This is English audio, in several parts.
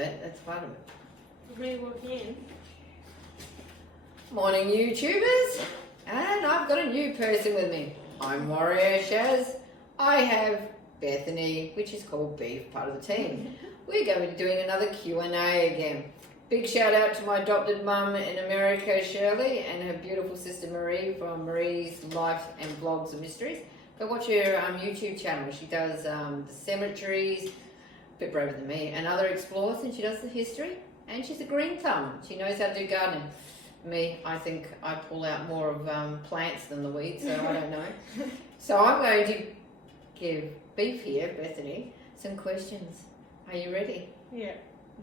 That's part of it. Me walking in. Morning, YouTubers. And I've got a new person with me. I'm Warrior Shaz. I have Bethany, which is called Beef, part of the team. We're going to be doing another Q&A again. Big shout out to my adopted mum in America, Shirley, and her beautiful sister Marie from Marie's Life and Vlogs and Mysteries. Go watch her YouTube channel. She does the cemeteries, a bit braver than me, and other explores, and she does the history. And she's a green thumb. She knows how to do gardening. Me, I think I pull out more of plants than the weeds, so I don't know. So I'm going to give Beef here, Bethany, some questions. Are you ready? Yeah.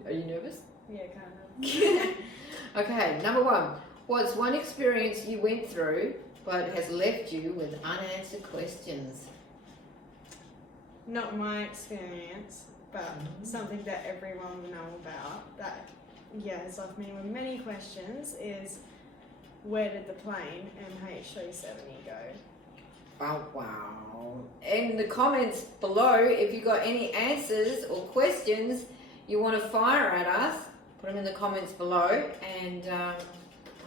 Are you nervous? Yeah, kind of. Okay, number one. What's one experience you went through but has left you with unanswered questions? Not my experience, but something that everyone will know about that, has left me with many questions is, where did the plane MH370 go? Oh, wow. In the comments below, if you got any answers or questions you want to fire at us, put them in the comments below and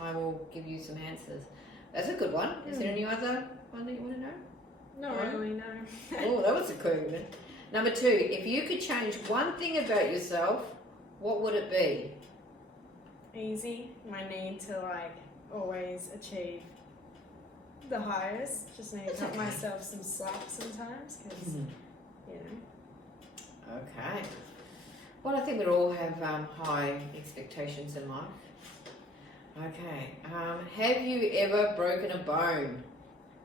I will give you some answers. That's a good one. Is there any other one that you want to know? Not really, no. Oh, that was a cool one. Number two, if you could change one thing about yourself, what would it be? Easy. My need to always achieve the highest. Just need to cut myself some slack sometimes because, Okay. Well, I think we all have high expectations in life. Okay. Have you ever broken a bone?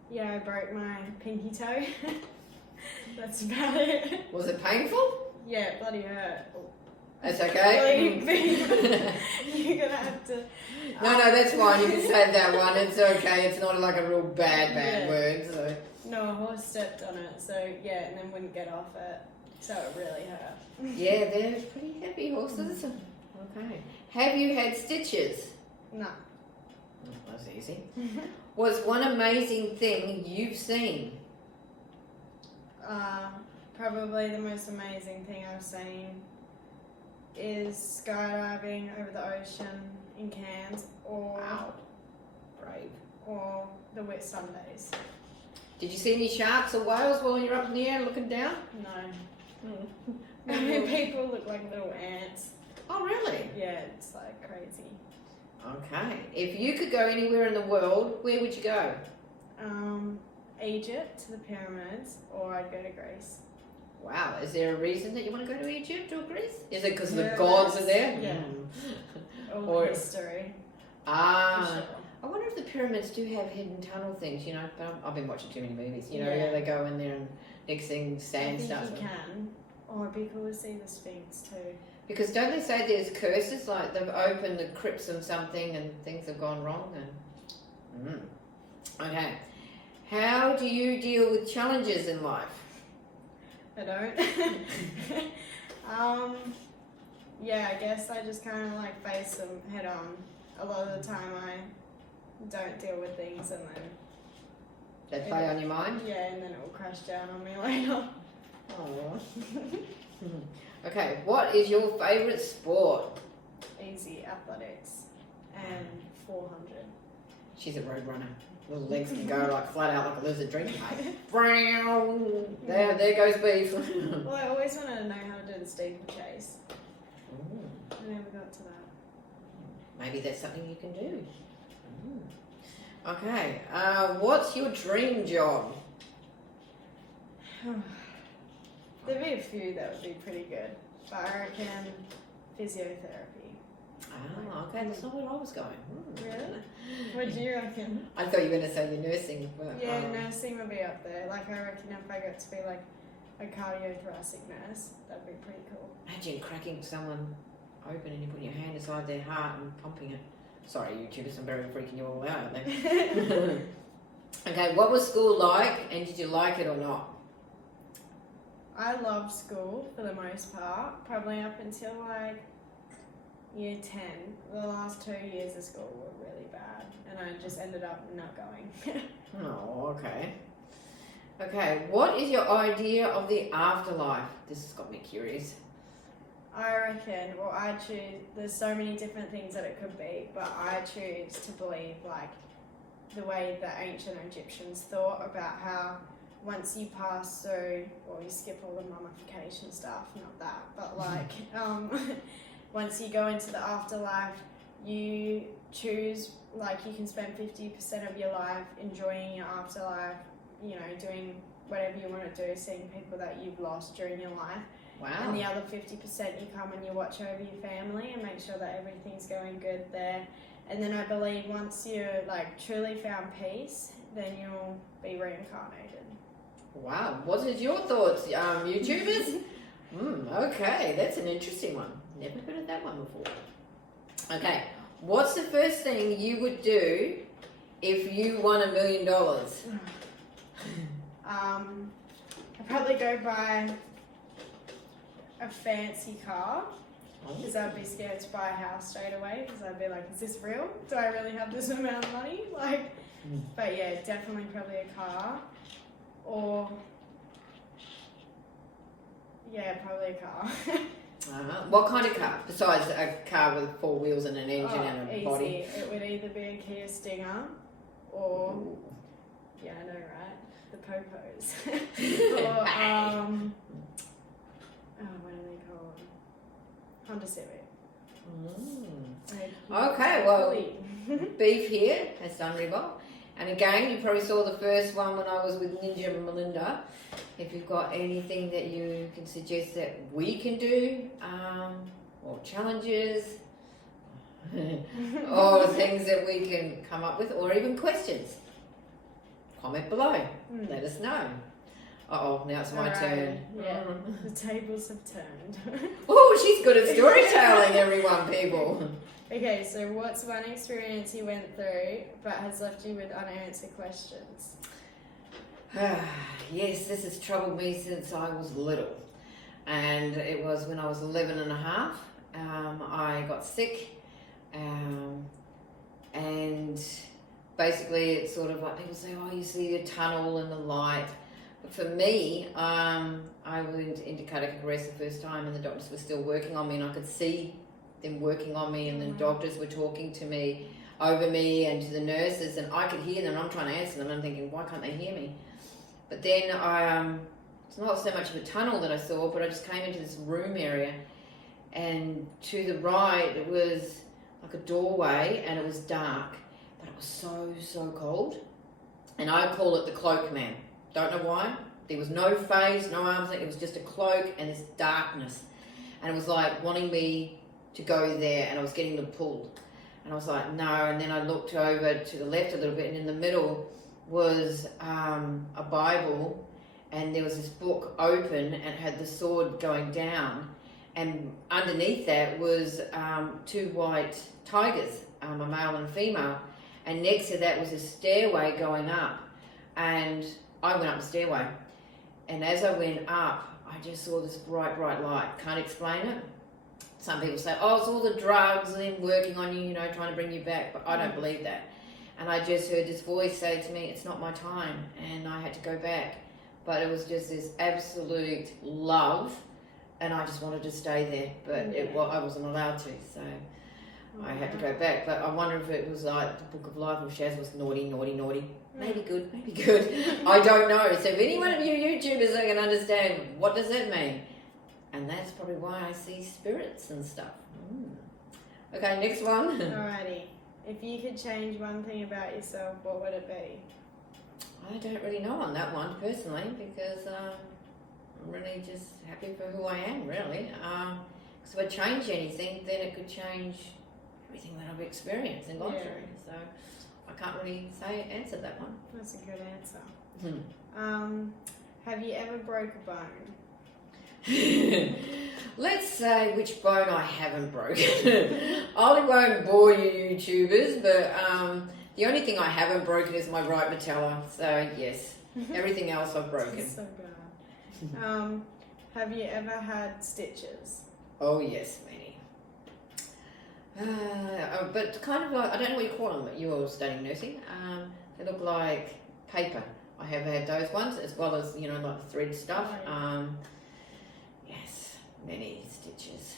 Yeah, I broke my pinky toe. That's about it. Was it painful? Yeah, it bloody hurt. That's okay. You're gonna have to. No, that's fine. You can say that one. It's okay. It's not like a real bad word. So. No, a horse stepped on it, so and then wouldn't get off it, so it really hurt. Yeah, they're pretty heavy horses. Okay. Have you had stitches? No. That's easy. What's one amazing thing you've seen? Probably the most amazing thing I've seen is skydiving over the ocean in Cairns, or Brave. or the Whitsundays. Did you see any sharks or whales while you're up in the air looking down? No. I mean, people look like little ants. Oh, really? Yeah, it's crazy. Okay. If you could go anywhere in the world, where would you go? Egypt, to the pyramids, or I'd go to Greece. Wow. Is there a reason that you want to go to Egypt or Greece? Is it because the gods are there? Yeah. Or the history. Sure. I wonder if the pyramids do have hidden tunnel things, but I've been watching too many movies, they go in there and next thing sand starts. You can. Or people will see the Sphinx too. Because don't they say there's curses, like they've opened the crypts of something and things have gone wrong? Okay. How do you deal with challenges in life? I don't. I guess I just kind of face them head on. A lot of the time I don't deal with things and then... That play on your mind? Yeah, and then it will crash down on me later. Oh. Okay, what is your favourite sport? Easy, athletics and 400. She's a road runner. Little legs can go flat out like a lizard drinking. There goes Beef. Well, I always wanted to know how to do the steeplechase. I never got to that. Maybe that's something you can do. Okay, what's your dream job? There'd be a few that would be pretty good, but I reckon physiotherapy. Okay, that's not where I was going. Really? What do you reckon? I thought you were going to say your nursing. But, nursing would be up there. I reckon if I got to be a cardiothoracic nurse, that'd be pretty cool. Imagine cracking someone open and you put your hand inside their heart and pumping it. Sorry, YouTubers, I'm very freaking you all out. Okay, what was school like and did you like it or not? I loved school for the most part, probably up until year 10. The last 2 years of school were really bad and I just ended up not going. Oh, okay. Okay, what is your idea of the afterlife? This has got me curious. I reckon, well, I choose, there's so many different things that it could be, but I choose to believe, like, the way the ancient Egyptians thought about how once you pass through, well, you skip all the mummification stuff, not that, but like, once you go into the afterlife, you choose, like, you can spend 50% of your life enjoying your afterlife, you know, doing whatever you want to do, seeing people that you've lost during your life. Wow. And the other 50% you come and you watch over your family and make sure that everything's going good there. And then I believe once you like truly found peace, then you'll be reincarnated. Wow. What is your thoughts, YouTubers? Okay, that's an interesting one. Never heard of that one before. Okay, what's the first thing you would do if you won $1 million? I'd probably go buy a fancy car, because I'd be scared to buy a house straight away, because I'd be like, is this real? Do I really have this amount of money? Like, but yeah, definitely probably a car, or yeah, probably a car. What kind of car? Besides a car with 4 wheels and an engine and a easy. body? It would either be a Kia Stinger, or yeah, I know, right? The Popos, or what do they call them? Honda Civic. Okay, well, Beef here has done really well. And again, you probably saw the first one when I was with Ninja and Melinda. If you've got anything that you can suggest that we can do, or challenges, or things that we can come up with, or even questions, comment below. Let us know. Uh-oh, now it's my turn. Yeah, the tables have turned. Oh, she's good at storytelling, everyone, people. Okay, so what's one experience you went through but has left you with unanswered questions? Yes, this has troubled me since I was little. And it was when I was 11 and a half. I got sick. And basically it's sort of like people say, oh, you see the tunnel and the light. But for me, I went into cardiac arrest the first time and the doctors were still working on me and I could see them working on me and the doctors were talking to me, over me and to the nurses and I could hear them and I'm trying to answer them and I'm thinking, why can't they hear me? But then it's not so much of a tunnel that I saw, but I just came into this room area and to the right it was like a doorway and it was dark, but it was so cold. And I call it the cloak man. Don't know why. There was no face, no arms, it was just a cloak and this darkness. And it was like wanting me to go there and I was getting the pull. And I was like, no. And then I looked over to the left a little bit and in the middle was a Bible and there was this book open and it had the sword going down. And underneath that was 2 white tigers, a male and a female. And next to that was a stairway going up. And I went up the stairway. And as I went up, I just saw this bright light. Can't explain it. Some people say, oh, it's all the drugs and them working on you, you know, trying to bring you back. But I don't believe that. And I just heard this voice say to me, it's not my time. And I had to go back. But it was just this absolute love. And I just wanted to stay there. But I wasn't allowed to. So I had to go back. But I wonder if it was like the Book of Life of Shaz was naughty. Maybe good. I don't know. So if any one of you YouTubers that can understand, what does that mean? And that's probably why I see spirits and stuff. Okay, next one. Alrighty. If you could change one thing about yourself, what would it be? I don't really know on that one personally because I'm really just happy for who I am, really. Because if I change anything, then it could change everything that I've experienced and gone through. So I can't really answer that one. That's a good answer. Have you ever broke a bone? Let's say which bone I haven't broken. I won't bore you YouTubers, but the only thing I haven't broken is my right patella. So yes, everything else I've broken. That's so bad. Have you ever had stitches? Oh yes, many. But kind of like, I don't know what you call them. You were studying nursing. They look like paper. I have had those ones as well as, you know, like the thread stuff. Yes. many stitches.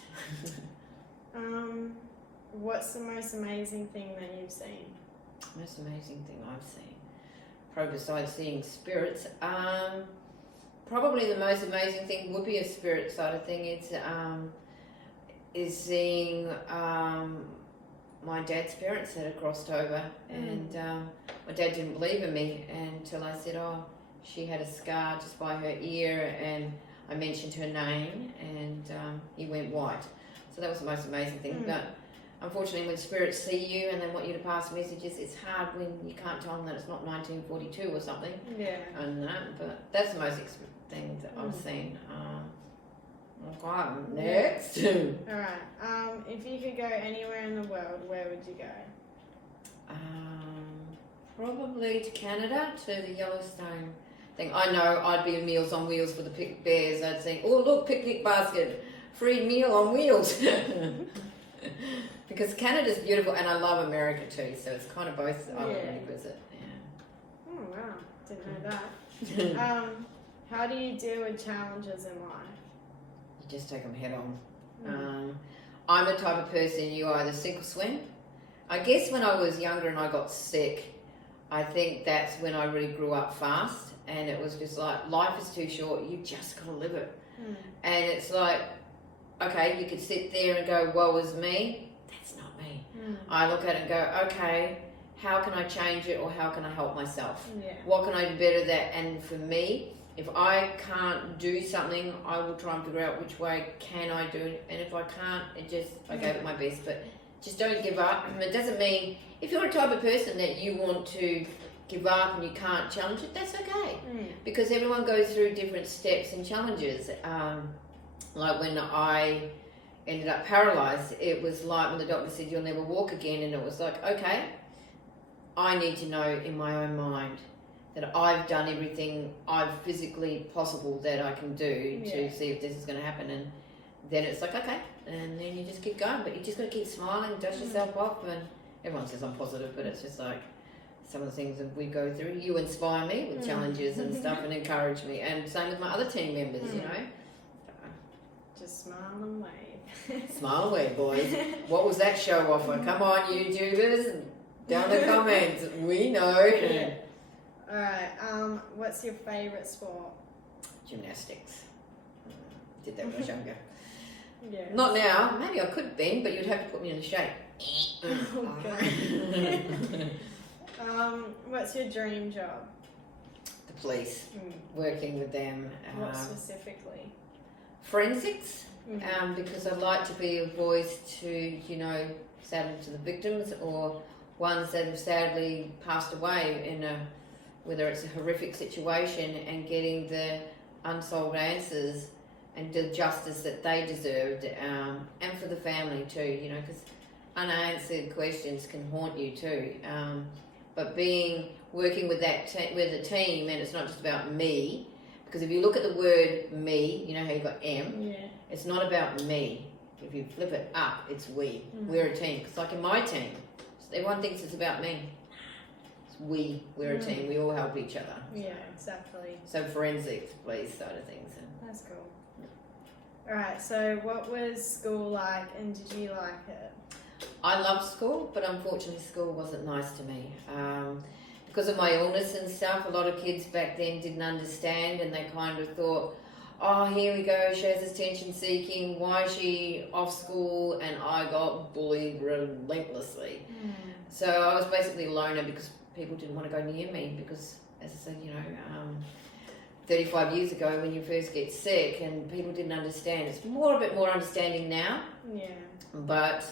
What's the most amazing thing that you've seen? Most amazing thing I've seen. Probably besides seeing spirits. Probably the most amazing thing would be a spirit side of thing. Is seeing my dad's parents that had crossed over, and my dad didn't believe in me until I said, oh, she had a scar just by her ear, and I mentioned her name, and he went white. So that was the most amazing thing. But unfortunately, when spirits see you and they want you to pass messages, it's hard when you can't tell them that it's not 1942 or something. Yeah. And but that's the most thing that I've seen. Okay, next. Alright, if you could go anywhere in the world, where would you go? Probably to Canada, to the Yellowstone thing. I know I'd be Meals on Wheels for the bears. I'd think, oh look, picnic basket, free meal on wheels. Because Canada's beautiful, and I love America too, so it's kind of both I would really visit. Yeah. Oh wow, didn't know that. How do you deal with challenges in life? You just take them head on. I'm the type of person you either sink or swim. I guess when I was younger and I got sick, I think that's when I really grew up fast, and it was just like, life is too short, you just gotta live it. And it's like, okay, you could sit there and go, woe is me. That's not me. I look at it and go, okay, how can I change it, or how can I help myself? What can I do better that? And for me, if I can't do something, I will try and figure out which way can I do it. And if I can't, I gave it my best. But just don't give up. And it doesn't mean, if you're a type of person that you want to give up and you can't challenge it, that's okay. Because everyone goes through different steps and challenges. Like when I ended up paralyzed, it was like when the doctor said you'll never walk again, and it was like, okay, I need to know in my own mind that I've done everything I've physically possible that I can do to see if this is going to happen. And then it's like, okay, and then you just keep going, but you just got to keep smiling, dust yourself off. And everyone says I'm positive, but it's just like some of the things that we go through, you inspire me with challenges and stuff and encourage me, and same with my other team members, you know. Just smile and wave. Smile away, boys. What was that show offer? Come on, YouTubers, down in the comments. We know. Alright, what's your favourite sport? Gymnastics. Did that when I was younger. Yeah. Not now. Maybe I could have been, but you'd have to put me in the shape. What's your dream job? The police. Working with them. What specifically? Forensics. Because I'd like to be a voice to, sadly to the victims, or ones that have sadly passed away in whether it's a horrific situation, and getting the unsolved answers and the justice that they deserved, and for the family too, because unanswered questions can haunt you too. But working with with a team, and it's not just about me, because if you look at the word me, you know how you got M, it's not about me. If you flip it up, it's we. We're a team. It's like in my team, everyone thinks it's about me. We're a team. We all help each other. Yeah, exactly. So forensics, police side of things. That's cool. Alright, so what was school like, and did you like it? I loved school, but unfortunately school wasn't nice to me. Because of my illness and stuff, a lot of kids back then didn't understand, and they kind of thought, oh, here we go, she has attention seeking, why is she off school? And I got bullied relentlessly. So I was basically a loner, because people didn't want to go near me, because, as I said, 35 years ago when you first get sick and people didn't understand. It's a bit more understanding now. Yeah. But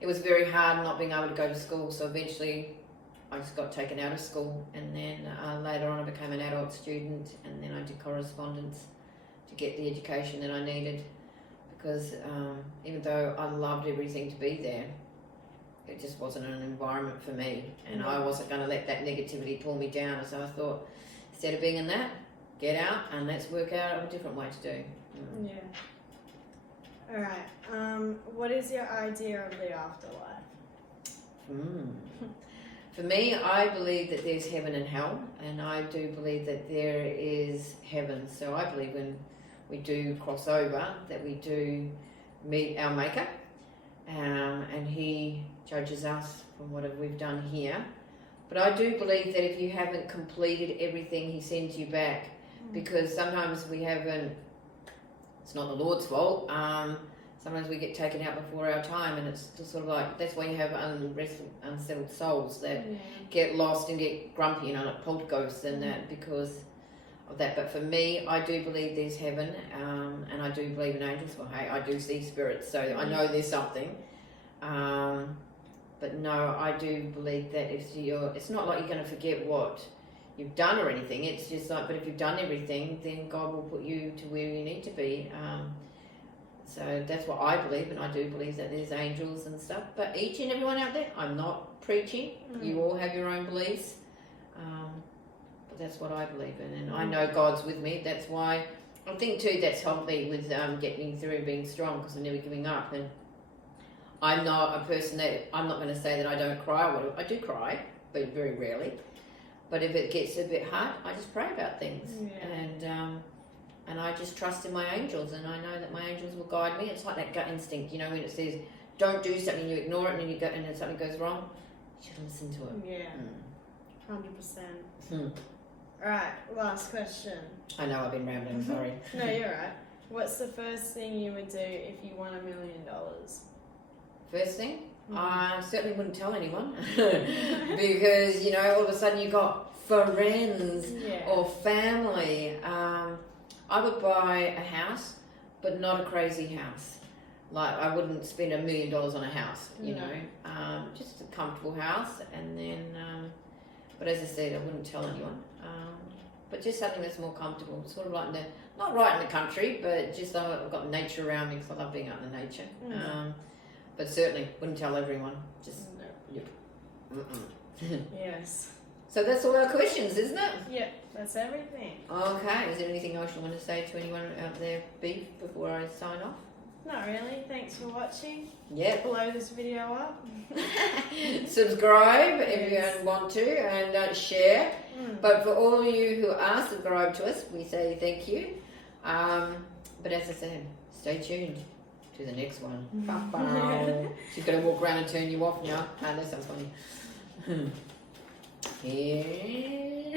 it was very hard not being able to go to school, so eventually I just got taken out of school, and then later on I became an adult student, and then I did correspondence to get the education that I needed, because even though I loved everything to be there, it just wasn't an environment for me, and I wasn't going to let that negativity pull me down. So I thought, instead of being in that, get out and let's work out a different way to do. Yeah. Alright, what is your idea of the afterlife? For me, I believe that there's heaven and hell, and I do believe that there is heaven. So I believe when we do cross over, that we do meet our Maker, and He judges us from what we've done here. But I do believe that if you haven't completed everything, He sends you back, because sometimes we haven't. It's not the Lord's fault. Sometimes we get taken out before our time, and it's just sort of like, that's why you have unsettled souls that get lost and get grumpy, like poltergeists and that, because of that. But for me, I do believe there's heaven, and I do believe in angels. Well, hey, I do see spirits, so I know there's something. But no, I do believe that it's not like you're going to forget what you've done or anything. It's just like, but if you've done everything, then God will put you to where you need to be. So that's what I believe, and I do believe that there's angels and stuff. But each and everyone out there, I'm not preaching. You all have your own beliefs. But that's what I believe in, and I know God's with me. That's why I think too that's helped me with getting through and being strong, because I'm never giving up. And I'm not a person that, I'm not going to say that I don't cry. I do cry, but very rarely. But if it gets a bit hard, I just pray about things, and I just trust in my angels, and I know that my angels will guide me. It's like that gut instinct, when it says don't do something, you ignore it, and then you go, and then something goes wrong, you should listen to it. 100%. Alright, last question. I know I've been rambling, sorry. No, you're right. What's the first thing you would do if you won $1 million? First thing? I certainly wouldn't tell anyone because, all of a sudden you got friends or family. I would buy a house, but not a crazy house. Like, I wouldn't spend $1 million on a house, just a comfortable house. And then, but as I said, I wouldn't tell anyone. But just something that's more comfortable, sort of like not right in the country, but just I've got nature around me, because I love being out in the nature. But certainly wouldn't tell everyone. Just Yes. So that's all our questions, isn't it? Yep, that's everything. Okay. Is there anything else you want to say to anyone out there, Beef, before I sign off? Not really. Thanks for watching. Yeah. Blow this video up. Subscribe if you want to, and share. But for all of you who are subscribed to us, we say thank you. But as I said, stay tuned to the next one. She's going to walk around and turn you off now. That sounds funny. Yeah.